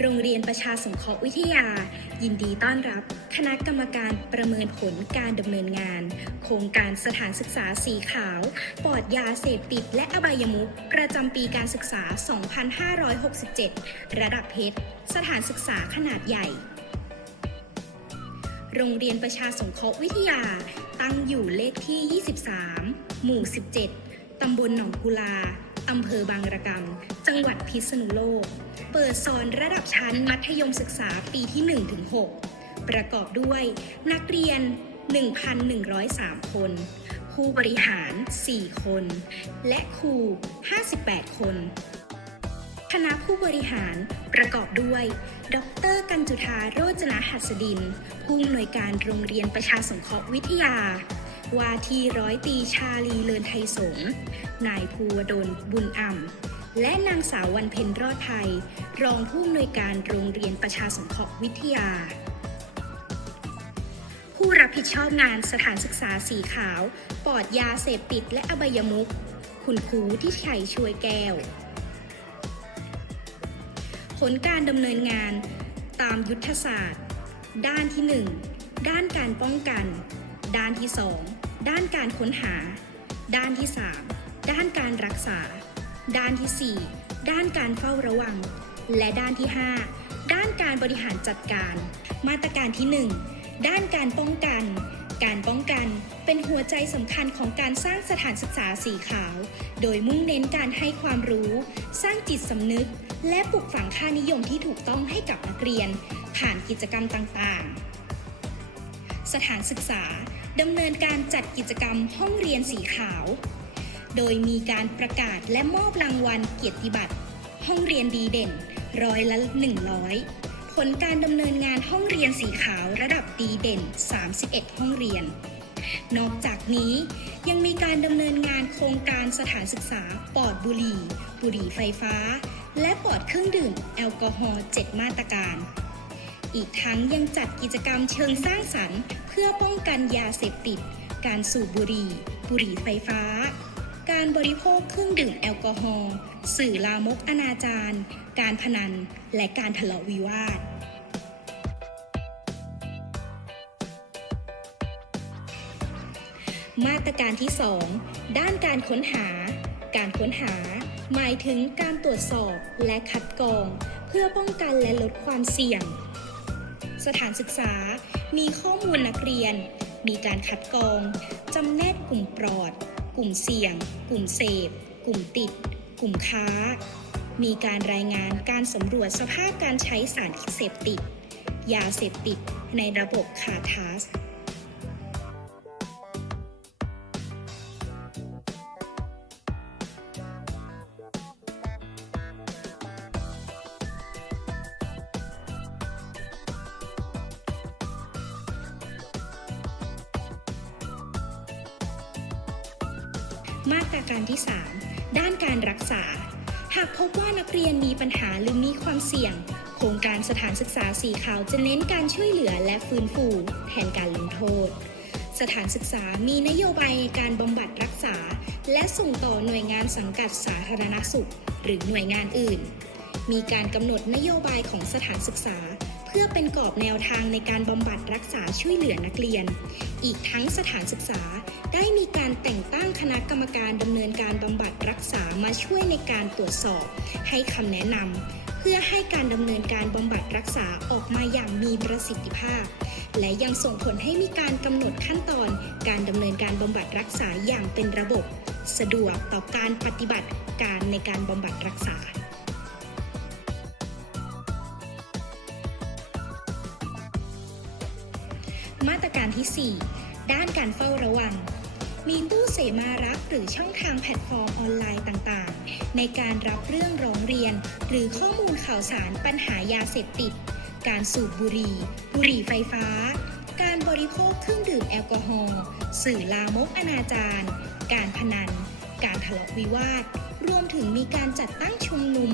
โรงเรียนประชาสงเคราะห์วิทยา ยินดีต้อนรับ คณะกรรมการประเมินผลการดำเนินงาน โครงการสถานศึกษาสีขาว ปลอดยาเสพติดและอบายมุขประจำปีการศึกษา 2567 ระดับเพชร สถานศึกษาขนาดใหญ่ โรงเรียนประชาสงเคราะห์วิทยา ตั้งอยู่เลขที่ 23 หมู่ 17 ตำบลหนองกุลา อำเภอบางระกำ จังหวัดพิษณุโลก เปิดสอนระดับชั้นมัธยมศึกษาปีที่ 1-6 ประกอบด้วยนักเรียน 1,103 คน ผู้บริหาร 4 คน และครู 58 คนคณะผู้บริหารประกอบด้วย ดร กัญจุธาโรจนหัสดิน ผู้อำนวยการโรงเรียนประชาสงเคราะห์วิทยา ว่าทีร้อยตีชาลีเลินไทยสงนายภูวดลบุญอ่ำ และนางสาววันเพ็ญรอดไทย รองผู้อำนวยการโรงเรียนประชาสงเคราะห์วิทยา ผู้รับผิดชอบงานสถานศึกษาสีขาว ปลอดยาเสพติดและอบายมุขคุณครูที่ชัยช่วยแก้ว ผลการดำเนินงานตามยุทธศาสตร์ ด้านที่ 1 ด้านการป้องกัน ด้านที่ 2 ด้านการค้นหา ด้านที่ 3 ด้านการรักษา ด้านที่ 4 ด้านการเฝ้าระวัง และด้านที่ 5 ด้านการบริหารจัดการ มาตรการที่ 1 ด้านการป้องกัน การป้องกันเป็นหัวใจสำคัญของการสร้างสถานศึกษาสีขาว โดยมุ่งเน้นการให้ความรู้ สร้างจิตสำนึก และปลูกฝังค่านิยมที่ถูกต้องให้กับนักเรียน ผ่านกิจกรรมต่างๆ สถานศึกษา ดำเนินการจัดกิจกรรมห้องเรียนสีขาว โดยมีการประกาศและมอบรางวัลเกียรติบัตร ห้องเรียนดีเด่นร้อยละ 100 ผลการดำเนินงานห้องเรียนสีขาวระดับดีเด่น 31 ห้องเรียน นอกจากนี้ยังมีการดำเนินงานโครงการสถานศึกษาปลอดบุหรี่ บุหรี่ไฟฟ้า และปลอดเครื่องดื่มแอลกอฮอล์7มาตรการ อีกทั้งยังจัดกิจกรรมเชิงสร้างสรรค์ เพื่อป้องกันยาเสพติด การสูบบุหรี่ บุหรี่ไฟฟ้า การบริโภคเครื่องดื่มแอลกอฮอล์สื่อลามกอนาจารการพนัน และการทะเลาะวิวาทมาตรการที่ 2 ด้านการค้นหา การค้นหา หมายถึงการตรวจสอบและคัดกรอง เพื่อป้องกันและลดความเสี่ยง สถานศึกษา มีข้อมูลนักเรียน มีการคัดกรอง จำแนกกลุ่มปลอด กลุ่มเสี่ยง กลุ่มเสพ กลุ่มติด กลุ่มค้า มีการรายงานการสำรวจสภาพการใช้สารเสพติด ยาเสพติดในระบบคาทาส มาตรการที่ 3 ด้านการรักษา หากพบว่านักเรียนมีปัญหาหรือมีความเสี่ยง โครงการสถานศึกษาสีขาวจะเน้นการช่วยเหลือและฟื้นฟูแทนการลงโทษ สถานศึกษามีนโยบายในการบำบัดรักษา และส่งต่อหน่วยงานสังกัดสาธารณสุข หรือหน่วยงานอื่น มีการกำหนดนโยบายของสถานศึกษา เพื่อเป็นกรอบแนวทางในการบำบัดรักษาช่วยเหลือนักเรียน อีกทั้งสถานศึกษาได้มีการแต่งตั้งคณะกรรมการดำเนินการบำบัดรักษามาช่วยในการตรวจสอบ ให้คำแนะนำเพื่อให้การดำเนินการบำบัดรักษาออกมาอย่างมีประสิทธิภาพ และยังส่งผลให้มีการกำหนดขั้นตอน การดำเนินการบำบัดรักษาอย่างเป็นระบบ สะดวกต่อการปฏิบัติการในการบำบัดรักษา มาตรการที่ 4 ด้านการเฝ้าระวัง มีตู้เสมารับหรือช่องทางแพลตฟอร์มออนไลน์ต่างๆ ในการรับเรื่องร้องเรียน หรือข้อมูลข่าวสารปัญหายาเสพติด การสูบบุหรี่ บุหรี่ไฟฟ้า การบริโภคเครื่องดื่มแอลกอฮอล์สื่อลามกอนาจารการพนัน การทะเลาะวิวาท รวมถึงมีการจัดตั้งชุมนุม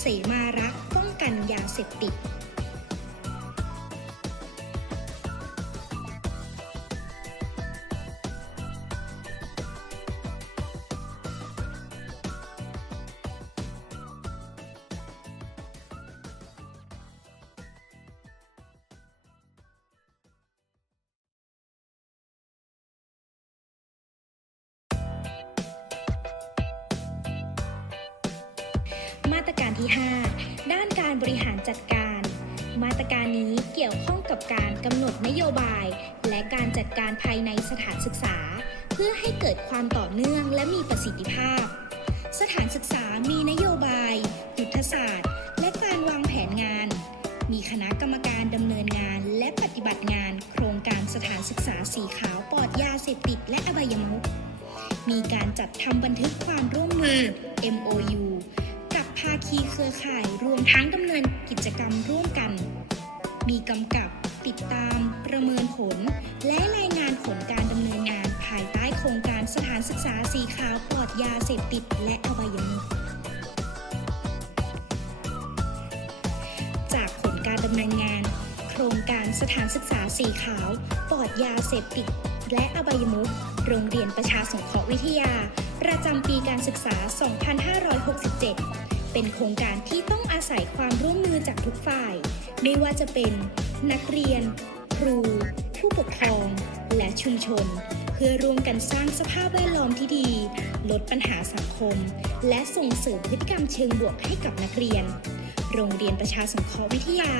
เสมารักป้องกันยาเสพติด 5 ด้านการบริหารจัดการ มาตรการนี้เกี่ยวข้องกับการกำหนดนโยบาย และการจัดการภายในสถานศึกษา เพื่อให้เกิดความต่อเนื่องและมีประสิทธิภาพ สถานศึกษามีนโยบาย ยุทธศาสตร์ และการวางแผนงาน มีคณะกรรมการดำเนินงานและปฏิบัติงาน โครงการสถานศึกษาสีขาวปลอดยาเสพติดและอบายมุขมีการจัดทำบันทึกความร่วมมือ MOU ภาคีเครือข่ายรวมทั้งดำเนินกิจกรรมร่วมกัน มีกำกับติดตามประเมินผล และรายงานผลการดำเนินงานภายใต้โครงการสถานศึกษาสีขาวปลอดยาเสพติดและอบายมุขจากผลการดำเนินงาน โครงการสถานศึกษาสีขาวปลอดยาเสพติดและอบายมุขโรงเรียนประชาสงเคราะห์วิทยา ประจำปีการศึกษา 2567 เป็นโครงการที่ต้องอาศัยความร่วมมือจากทุกฝ่าย ไม่ว่าจะเป็นนักเรียน ครู ผู้ปกครอง และชุมชน เพื่อร่วมกันสร้างสภาพแวดล้อมที่ดี ลดปัญหาสังคม และส่งเสริมพฤติกรรมเชิงบวกให้กับนักเรียน โรงเรียนประชาสงเคราะห์วิทยา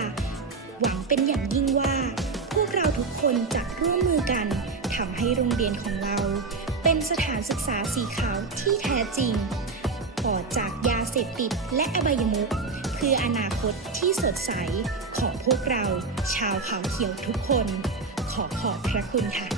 หวังเป็นอย่างยิ่งว่า พวกเราทุกคนจะร่วมมือกันทำให้โรงเรียนของเรา เป็นสถานศึกษาสีขาวที่แท้จริง ปลอดจากยาเสพติดและอบายมุขเพื่ออนาคตที่สดใสของพวกเรา ชาวเขาเขียวทุกคน ขอขอบพระคุณค่ะ